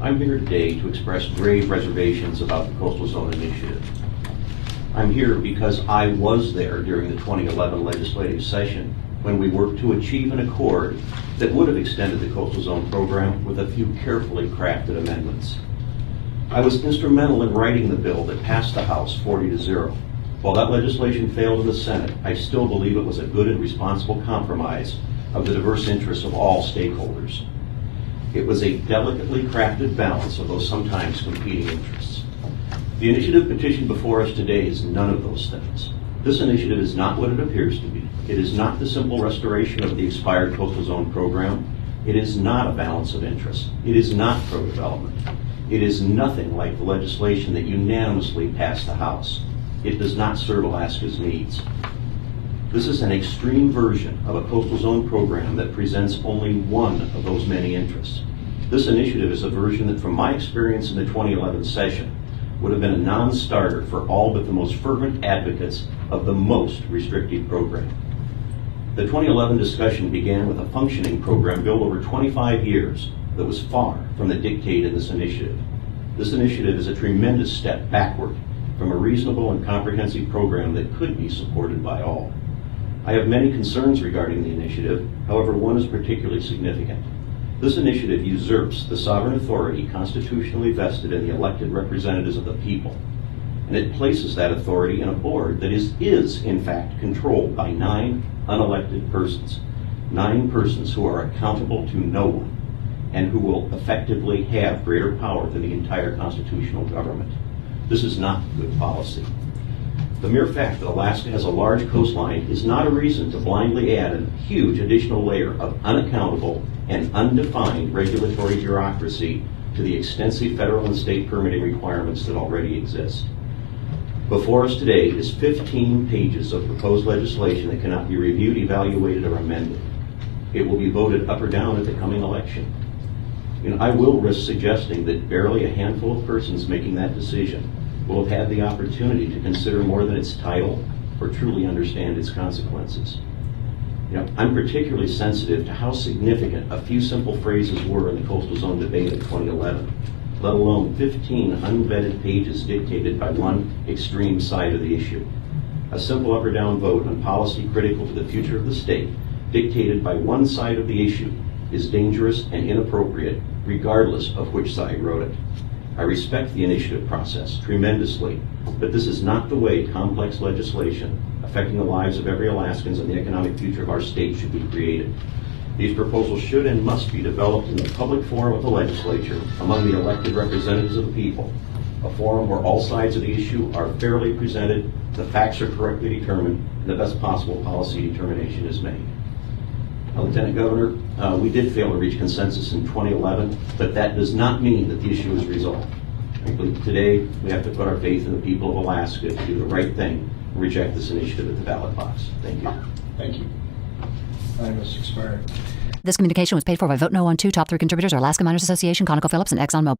I'm here today to express grave reservations about the Coastal Zone Initiative. I'm here because I was there during the 2011 legislative session when we worked to achieve an accord that would have extended the Coastal Zone program with a few carefully crafted amendments. I was instrumental in writing the bill that passed the House 40-0. While that legislation failed in the Senate, I still believe it was a good and responsible compromise of the diverse interests of all stakeholders. It was a delicately crafted balance of those sometimes competing interests. The initiative petition before us today is none of those things. This initiative is not what it appears to be. It is not the simple restoration of the expired Coastal Zone program. It is not a balance of interests. It is not pro-development. It is nothing like the legislation that unanimously passed the House. It does not serve Alaska's needs. This is an extreme version of a Coastal Zone program that presents only one of those many interests. This initiative is a version that, from my experience in the 2011 session, would have been a non-starter for all but the most fervent advocates of the most restrictive program. The 2011 discussion began with a functioning program built over 25 years that was far from the dictate in this initiative. This initiative is a tremendous step backward from a reasonable and comprehensive program that could be supported by all. I have many concerns regarding the initiative, however, one is particularly significant. This initiative usurps the sovereign authority constitutionally vested in the elected representatives of the people, and it places that authority in a board that is in fact controlled by 9 unelected persons, 9 persons who are accountable to no one and who will effectively have greater power than the entire constitutional government. This is not good policy. The mere fact that Alaska has a large coastline is not a reason to blindly add a huge additional layer of unaccountable and undefined regulatory bureaucracy to the extensive federal and state permitting requirements that already exist. Before us today is 15 pages of proposed legislation that cannot be reviewed, evaluated, or amended. It will be voted up or down at the coming election. I will risk suggesting that barely a handful of persons making that decision will have had the opportunity to consider more than its title or truly understand its consequences. I'm particularly sensitive to how significant a few simple phrases were in the Coastal Zone debate of 2011, let alone 15 unvetted pages dictated by one extreme side of the issue. A simple up or down vote on policy critical to the future of the state, dictated by one side of the issue, is dangerous and inappropriate, regardless of which side wrote it. I respect the initiative process tremendously, but this is not the way complex legislation affecting the lives of every Alaskans and the economic future of our state should be created. These proposals should and must be developed in the public forum of the legislature among the elected representatives of the people, a forum where all sides of the issue are fairly presented, the facts are correctly determined, and the best possible policy determination is made. Lieutenant Governor, we did fail to reach consensus in 2011, but that does not mean that the issue is resolved. Frankly, today we have to put our faith in the people of Alaska to do the right thing and reject this initiative at the ballot box. Thank you. Thank you. Time has expired. This communication was paid for by Vote No on 2. Top 3 contributors are Alaska Miners Association, ConocoPhillips, and ExxonMobil.